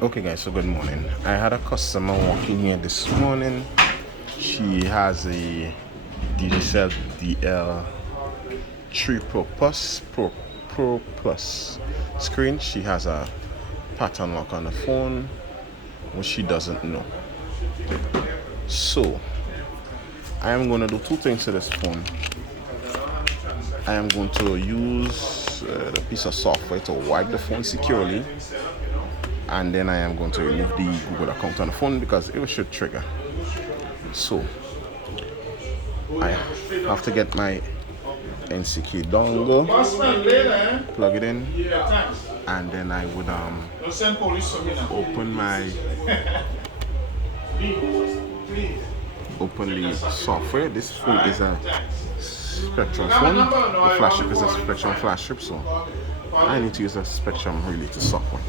Okay guys, so good morning. I had a customer walking here this morning. She has a Digicel DL 3 Pro Plus screen. She has a pattern lock on the phone, which she doesn't know. So I am going to do two things to this phone. I am going to use the piece of software to wipe the phone securely, and then I am going to remove the Google account on the phone because it should trigger. So I have to get my NCK dongle, plug it in, and then I would open the software. This phone is a Spreadtrum phone. The flash chip is a Spreadtrum flash chip, so I need to use a Spreadtrum related software.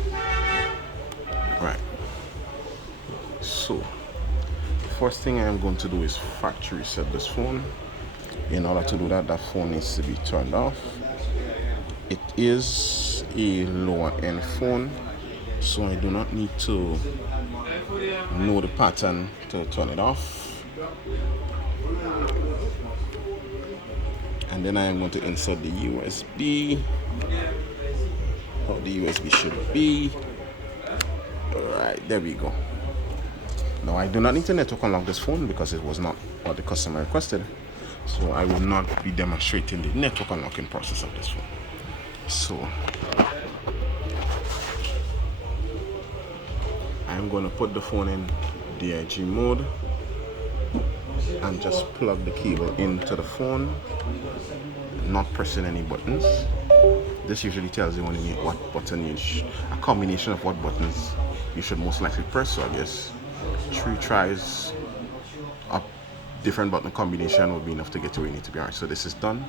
Right. So the first thing I am going to do is factory reset this phone. In order to do that, that phone needs to be turned off. It is a lower end phone, so I do not need to know the pattern to turn it off. And then I am going to insert the USB, how the USB should be. Alright, there we go. Now I do not need to network unlock this phone because it was not what the customer requested. So I will not be demonstrating the network unlocking process of this phone. So I'm going to put the phone in DIG mode and just plug the cable into the phone, not pressing any buttons. This usually tells you what button a combination of what buttons you should most likely press. So I guess 3 tries up different button combination will be enough to get to where you need to be. Alright, so this is done.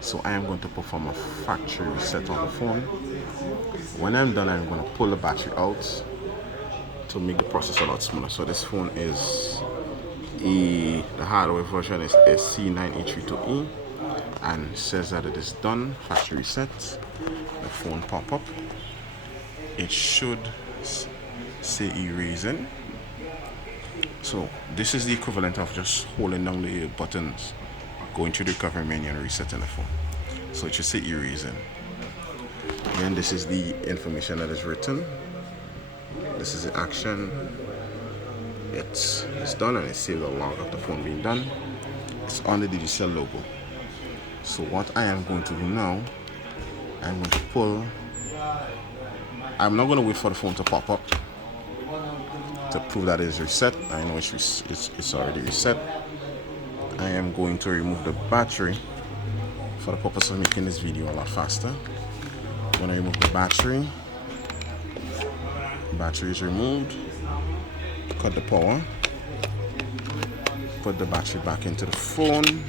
So I am going to perform a factory reset on the phone. When I'm done, I'm going to pull the battery out to make the process a lot smoother. So this phone is the hardware version is SC9A32E, and it says that it is done. Factory reset. The phone pop up. It should say erasing. So this is the equivalent of just holding down the buttons, going through the recovery menu and resetting the phone. So it should say erasing. Then this is the information that is written. This is the action. It's done, and it saves a log of the phone being done. It's on the Digicel logo. So what I am going to do now, I'm going to pull. I'm not going to wait for the phone to pop up to prove that it is reset. I know it's already reset. I am going to remove the battery for the purpose of making this video a lot faster. I'm going to remove the battery. Battery is removed. Cut the power. Put the battery back into the phone.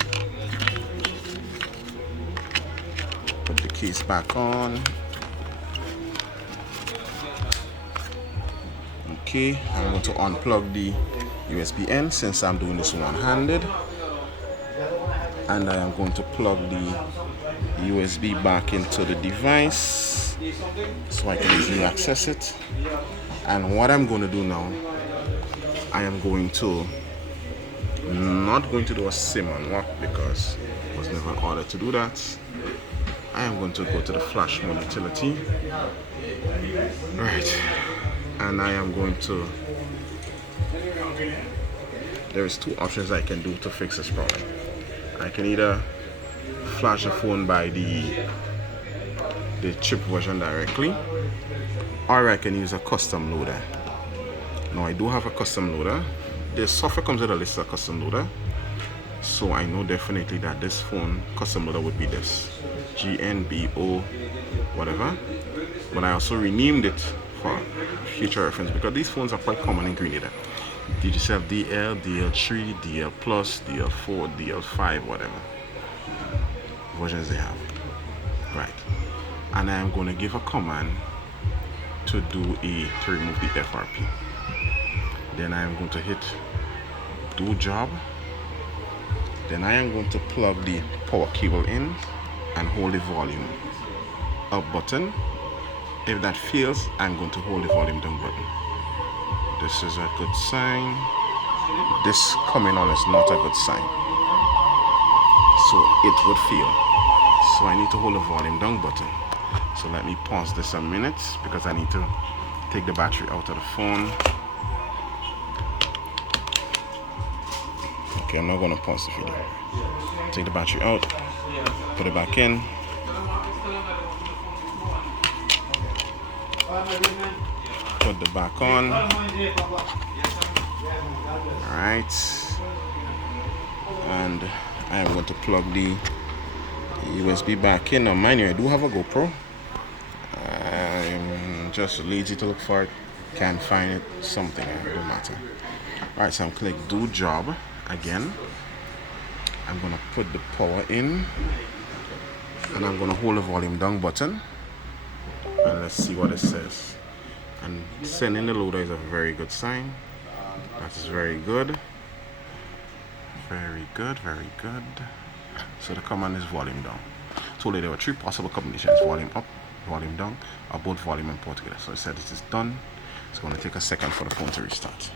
Put the case back on. Okay, I'm going to unplug the USB end since I'm doing this one-handed, and I am going to plug the USB back into the device so I can easily access it. And what I'm going to do now, I am not going to do a SIM unlock because I was never ordered to do that. I am going to go to the flash mode utility. Right. And I am going to, there is 2 options I can do to fix this problem. I can either flash the phone by the chip version directly, or I can use a custom loader. Now I do have a custom loader. The software comes with a list of custom loader, so I know definitely that this phone custom loader would be this GNBO whatever, but I also renamed it for future reference because these phones are quite common in Grenada. Digicel DL, DL3, DL Plus, DL4, DL5, whatever versions they have. Right. And I am going to give a command to remove the FRP. Then I am going to hit do job. Then I am going to plug the power cable in and hold the volume up button. If that fails, I'm going to hold the volume down button. This is a good sign. This coming on is not a good sign. So it would fail. So I need to hold the volume down button. So let me pause this a minute because I need to take the battery out of the phone. Okay, I'm not going to pause the video. Take the battery out, put it back in. Put the back on. Alright. And I'm going to plug the USB back in. Now mind you, I do have a GoPro. I'm just lazy to look for it. Can't find it. Something, it don't matter. Alright, so I'm click do job again. I'm gonna put the power in and I'm gonna hold the volume down button and let's see what it says. And sending the loader is a very good sign. That is very good. Very good, very good. So the command is volume down. So there were 3 possible combinations: volume up, volume down, or both volume and power together. So it said it is done. It's going to take a second for the phone to restart.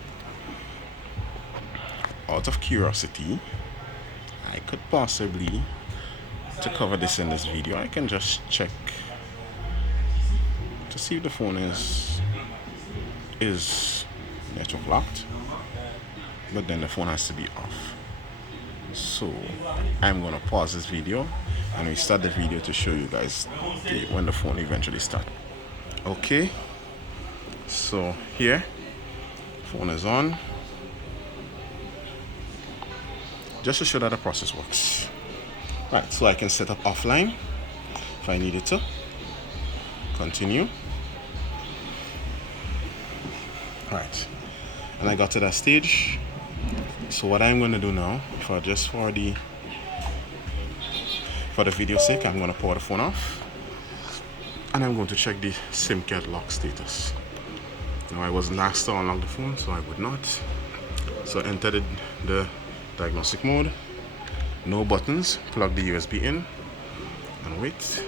Out of curiosity, I could possibly, to cover this in this video, I can just check to see if the phone is network locked, but then the phone has to be off. So I'm gonna pause this video and restart the video to show you guys when the phone eventually starts. Okay, so here, phone is on. Just to show that the process works. Right, so I can set up offline if I needed to. Continue. Right, and I got to that stage. So what I'm going to do now, for the video's sake, I'm going to power the phone off, and I'm going to check the SIM card lock status. Now I wasn't asked to unlock the phone, so I would not. So enter the diagnostic mode. No buttons. Plug the USB in and wait.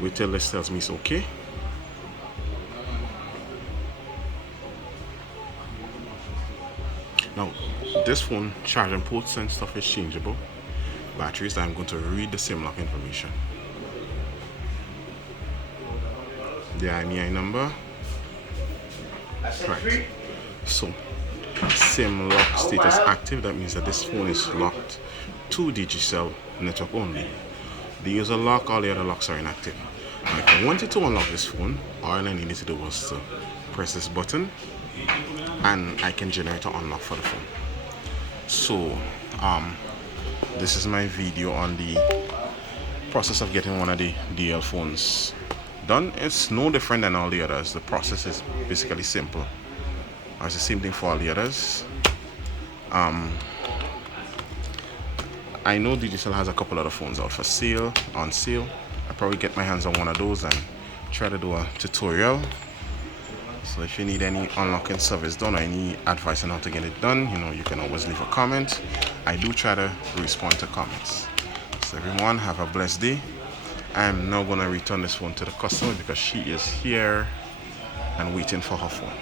Wait till this tells me it's okay. Now, this phone charging ports and stuff is changeable. Batteries, I'm going to read the SIM lock information. The IMEI number. Right. So, SIM lock status active. That means that this phone is locked to Digicel network only. The user lock, all the other locks are inactive. Now, if I wanted to unlock this phone, all I needed to do was to press this button and I can generate an unlock for the phone. So this is my video on the process of getting one of the DL phones done. It's no different than all the others. The process is basically simple. It's the same thing for all the others. I know Digicel has a couple other phones out for sale, on sale. I'll probably get my hands on one of those and try to do a tutorial. So if you need any unlocking service done or any advice on how to get it done, you can always leave a comment. I do try to respond to comments. So everyone, have a blessed day. I'm now going to return this phone to the customer because she is here and waiting for her phone.